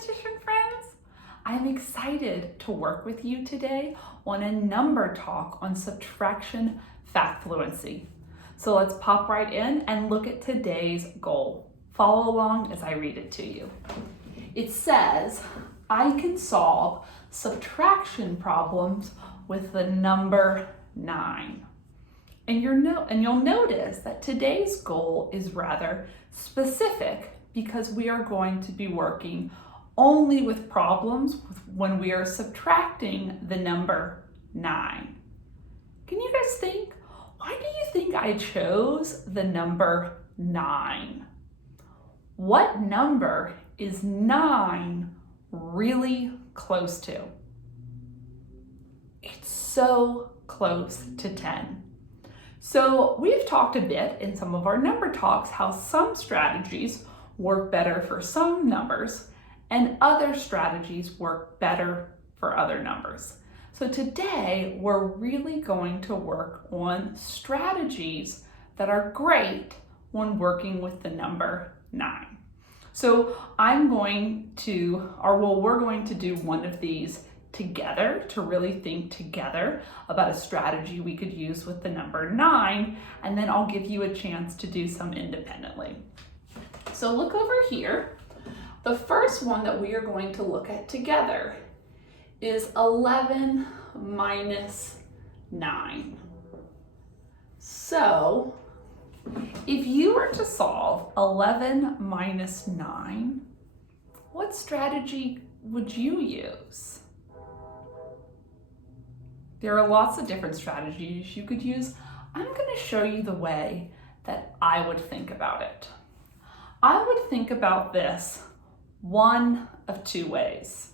mathematician friends. I'm excited to work with you today on a number talk on subtraction fact fluency. So let's pop right in and look at today's goal. Follow along as I read it to you. It says, I can solve subtraction problems with the number 9. And you'll notice that today's goal is rather specific because we are going to be working only with problems when we are subtracting the number 9. Can you guys think? Why do you think I chose the number 9? What number is 9 really close to? It's so close to 10. So we've talked a bit in some of our number talks how some strategies work better for some numbers and other strategies work better for other numbers. So today we're really going to work on strategies that are great when working with the number 9. So we're going to do one of these together to really think together about a strategy we could use with the number 9, and then I'll give you a chance to do some independently. So look over here. The first one that we are going to look at together is 11 minus 9. So if you were to solve 11 minus 9, what strategy would you use? There are lots of different strategies you could use. I'm going to show you the way that I would think about it. I would think about this one of two ways.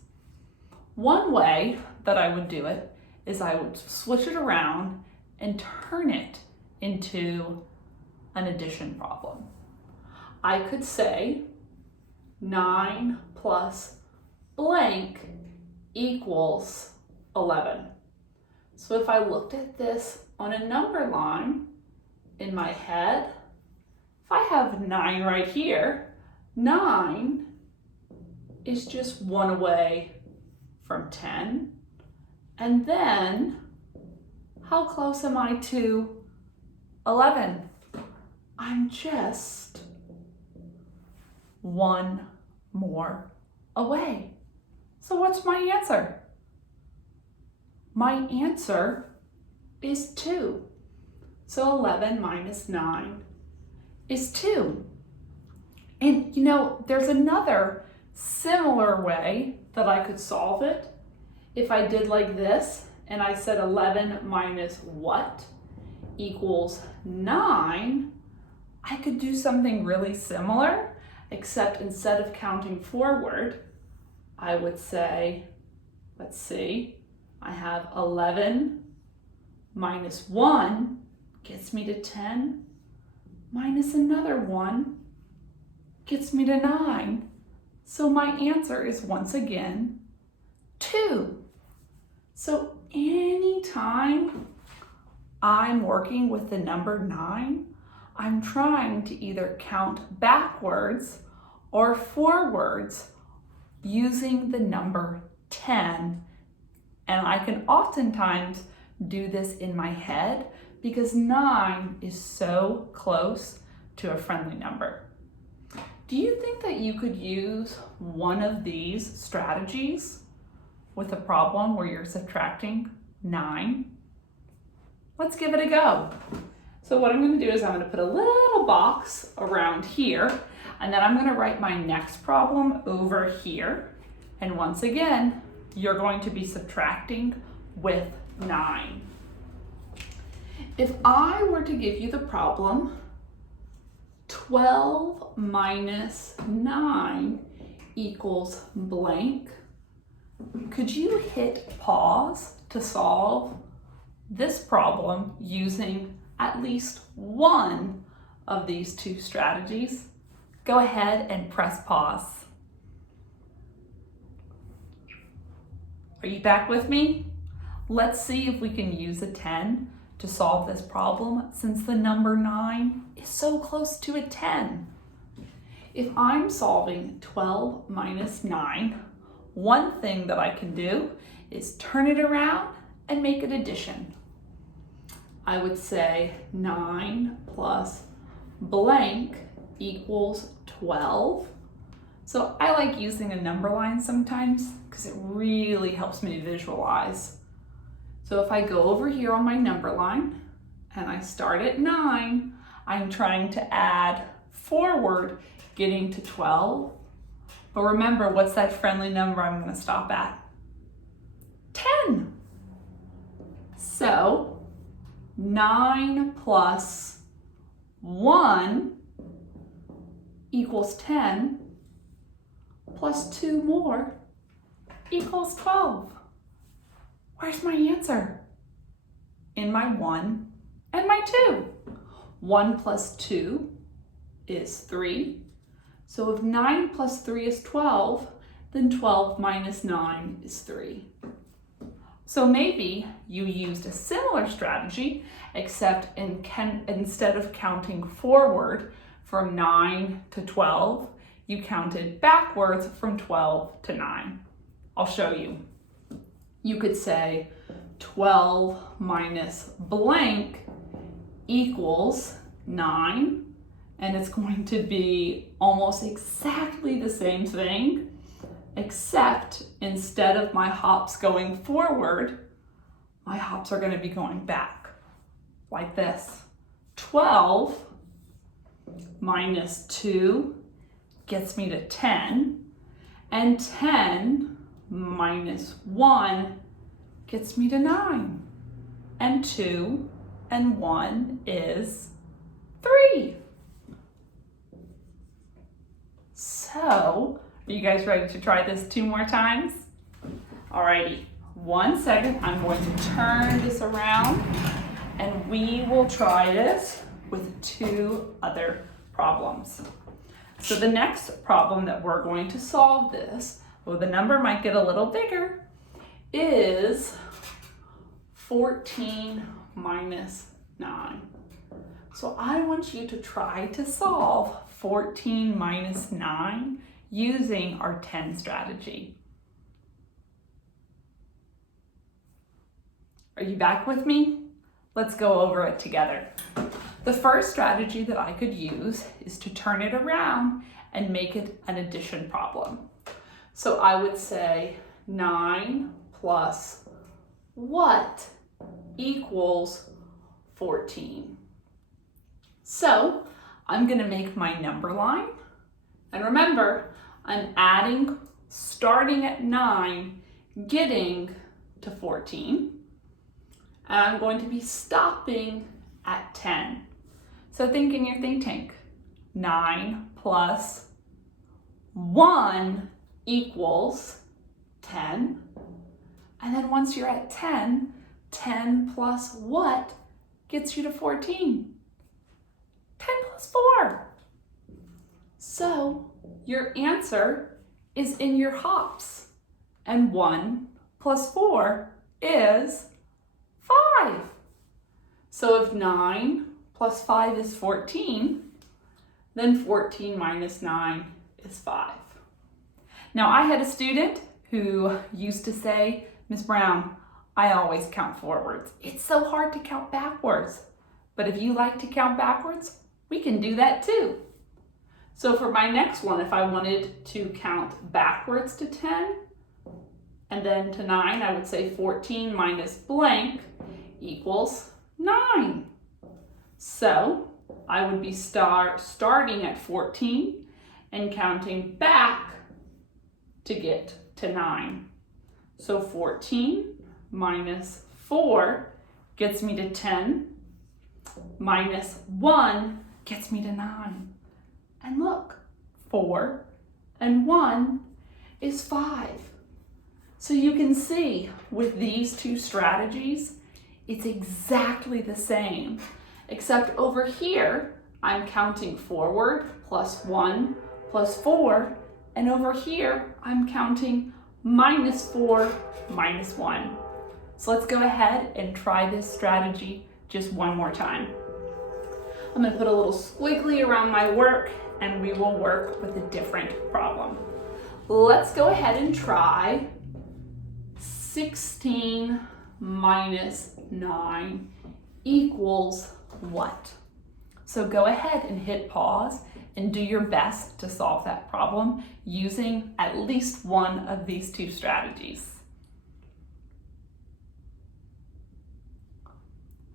One way that I would do it is I would switch it around and turn it into an addition problem. I could say 9 plus blank equals 11. So if I looked at this on a number line in my head, if I have 9 right here, 9 is just 1 away from 10. And then, how close am I to 11? I'm just 1 more away. So what's my answer? My answer is 2. So 11 minus 9 is 2. And there's another similar way that I could solve it. If I did like this and I said 11 minus what equals 9, I could do something really similar, except instead of counting forward, I would say, let's see, I have 11 minus 1 gets me to 10, minus another 1 gets me to 9. So my answer is once again 2. So anytime I'm working with the number 9, I'm trying to either count backwards or forwards using the number 10. And I can oftentimes do this in my head because 9 is so close to a friendly number. Do you think that you could use one of these strategies with a problem where you're subtracting 9? Let's give it a go. So what I'm going to do is I'm going to put a little box around here, and then I'm going to write my next problem over here. And once again, you're going to be subtracting with 9. If I were to give you the problem, 12 minus 9 equals blank, could you hit pause to solve this problem using at least one of these two strategies? Go ahead and press pause. Are you back with me? Let's see if we can use a 10 to solve this problem since the number 9 is so close to a 10. if I'm solving 12 minus 9, one thing that I can do is turn it around and make an addition. I would say 9 plus blank equals 12. So I like using a number line sometimes because it really helps me visualize. So if I go over here on my number line and I start at 9, I'm trying to add forward, getting to 12. But remember, what's that friendly number I'm going to stop at? 10. So 9 plus 1 equals 10, plus 2 more equals 12. Where's my answer? In my 1 and my 2. 1 plus 2 is 3. So if 9 plus 3 is 12, then 12 minus 9 is 3. So maybe you used a similar strategy, except instead of counting forward from 9 to 12, you counted backwards from 12 to 9. I'll show you. You could say 12 minus blank equals 9, and it's going to be almost exactly the same thing, except instead of my hops going forward, my hops are going to be going back, like this. 12 minus 2 gets me to 10, and 10 minus 1 gets me to 9, and 2 and 1 is 3. So, are you guys ready to try this 2 more times? Alrighty, 1 second, I'm going to turn this around and we will try this with 2 other problems. So the next problem that we're going to solve this, well, the number might get a little bigger, is 14 minus 9. So I want you to try to solve 14 minus 9 using our 10 strategy. Are you back with me? Let's go over it together. The first strategy that I could use is to turn it around and make it an addition problem. So I would say 9 plus what equals 14. So I'm going to make my number line. And remember, I'm adding, starting at 9, getting to 14. And I'm going to be stopping at 10. So think in your think tank. 9 plus 1 equals 10. And then once you're at 10, 10 plus what gets you to 14? 10 plus 4. So your answer is in your hops. And 1 plus 4 is 5. So if 9 plus 5 is 14, then 14 minus 9 is 5. Now I had a student who used to say, Miss Brown, I always count forwards. It's so hard to count backwards. But if you like to count backwards, we can do that too. So for my next one, if I wanted to count backwards to 10 and then to 9, I would say 14 minus blank equals 9. So I would be starting at 14 and counting back to get to 9. So 14 minus 4 gets me to 10, minus 1 gets me to 9. And look, 4 and 1 is 5. So you can see with these 2 strategies, it's exactly the same, except over here, I'm counting forward plus 1 plus 4, and over here, I'm counting minus 4 minus 1. So let's go ahead and try this strategy just one more time. I'm going to put a little squiggly around my work and we will work with a different problem. Let's go ahead and try 16 minus 9 equals what? So go ahead and hit pause and do your best to solve that problem using at least one of these two strategies.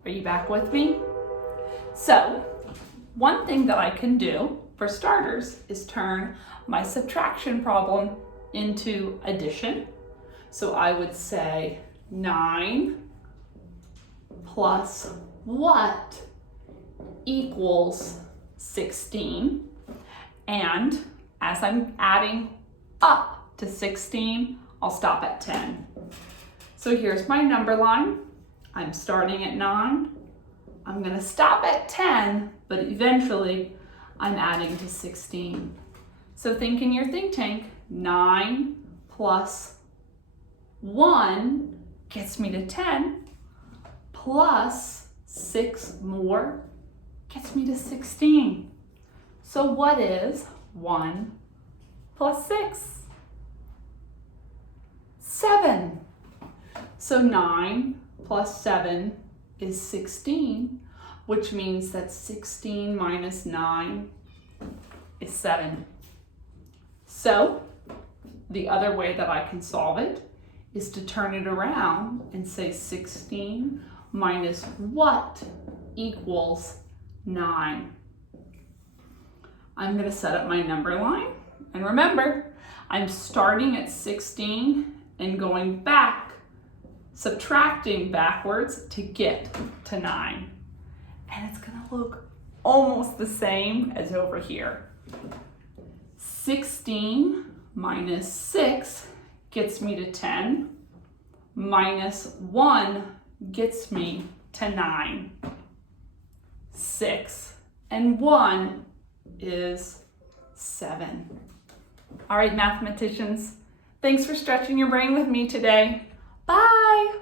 Are you back with me? So, one thing that I can do, for starters, is turn my subtraction problem into addition. So I would say 9 plus what equals 16. And as I'm adding up to 16, I'll stop at 10. So here's my number line. I'm starting at 9. I'm going to stop at 10, but eventually I'm adding to 16. So think in your think tank, 9 plus 1 gets me to 10, plus 6 more gets me to 16. So what is 1 plus 6? 7. So 9 plus 7 is 16, which means that 16 minus 9 is 7. So the other way that I can solve it is to turn it around and say 16 minus what equals 9. I'm going to set up my number line. And remember, I'm starting at 16 and going back, subtracting backwards to get to 9. And it's going to look almost the same as over here. 16 minus 6 gets me to 10, minus 1 gets me to 9. 6 and 1 is 7. All right, mathematicians, thanks for stretching your brain with me today. Bye.